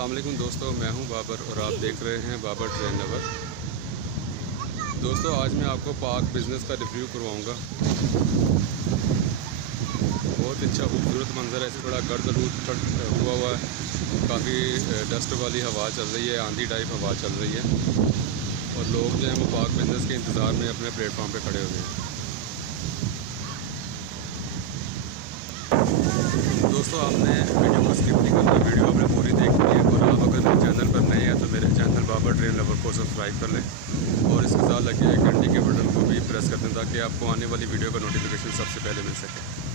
अस्सलाम वालेकुम दोस्तों, मैं हूं बाबर और आप देख रहे हैं बाबर ट्रेन लवर। दोस्तों आज मैं आपको पार्क बिज़नेस का रिव्यू करवाऊंगा। बहुत अच्छा खूबसूरत मंज़र है। ऐसे बड़ा गर्द हुआ हुआ है, काफ़ी डस्ट वाली हवा चल रही है, आंधी टाइप हवा चल रही है और लोग जो हैं वो पार्क बिज़नेस के इंतज़ार में अपने प्लेटफॉर्म पे खड़े हुए हैं। दोस्तों आपने वीडियो को स्किप नहीं करना, वीडियो आपने पूरी देखनी है और आप अगर मेरे चैनल पर नए हैं तो मेरे चैनल बाबर ट्रेन लवर को सब्सक्राइब कर लें और इसके साथ लगे घंटी के बटन को भी प्रेस कर दें ताकि आपको आने वाली वीडियो का नोटिफिकेशन सबसे पहले मिल सके।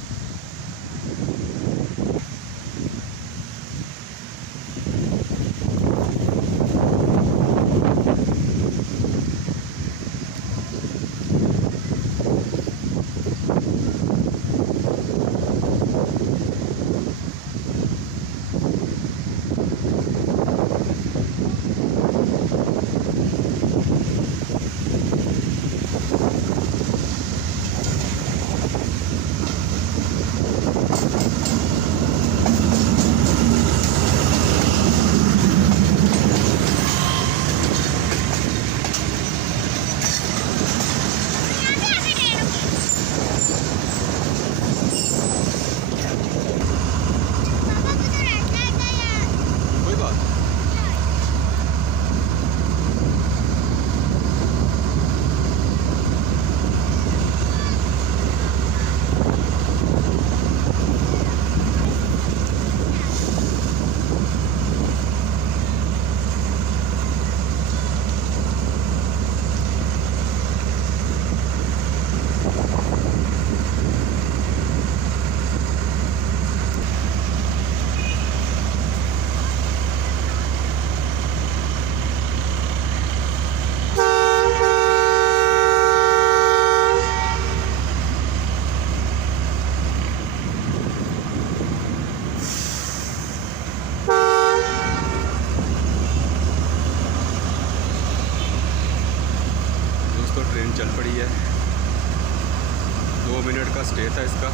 कोई बात नहीं। दोस्तों ट्रेन चल पड़ी है, 2 मिनट का स्टे था इसका।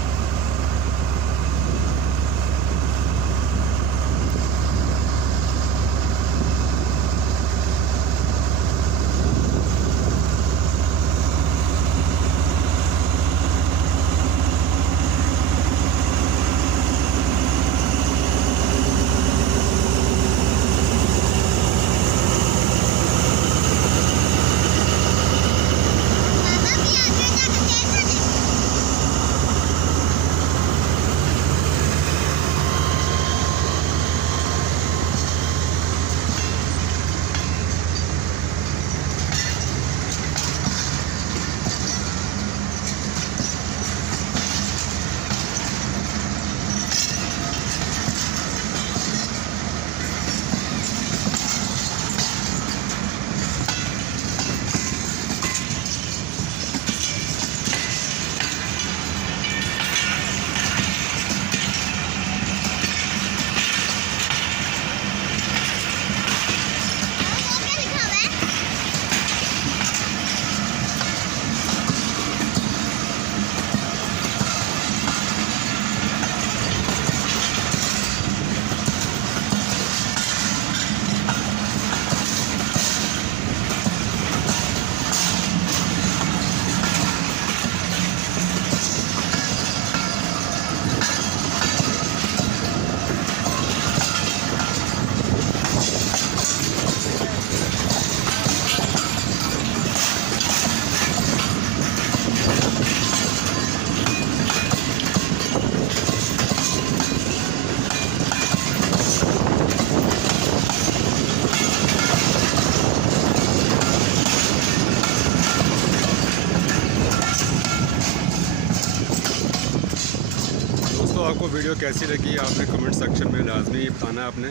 दोस्तों आपको वीडियो कैसी लगी आपने कमेंट सेक्शन में लाजमी बताना है। आपने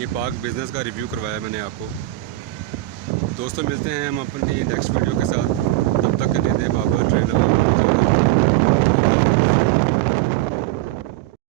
ये पार्क बिज़नेस का रिव्यू करवाया मैंने आपको। दोस्तों मिलते हैं हम अपनी नेक्स्ट वीडियो के साथ, तब तक के लिए बाबर ट्रेन लवर।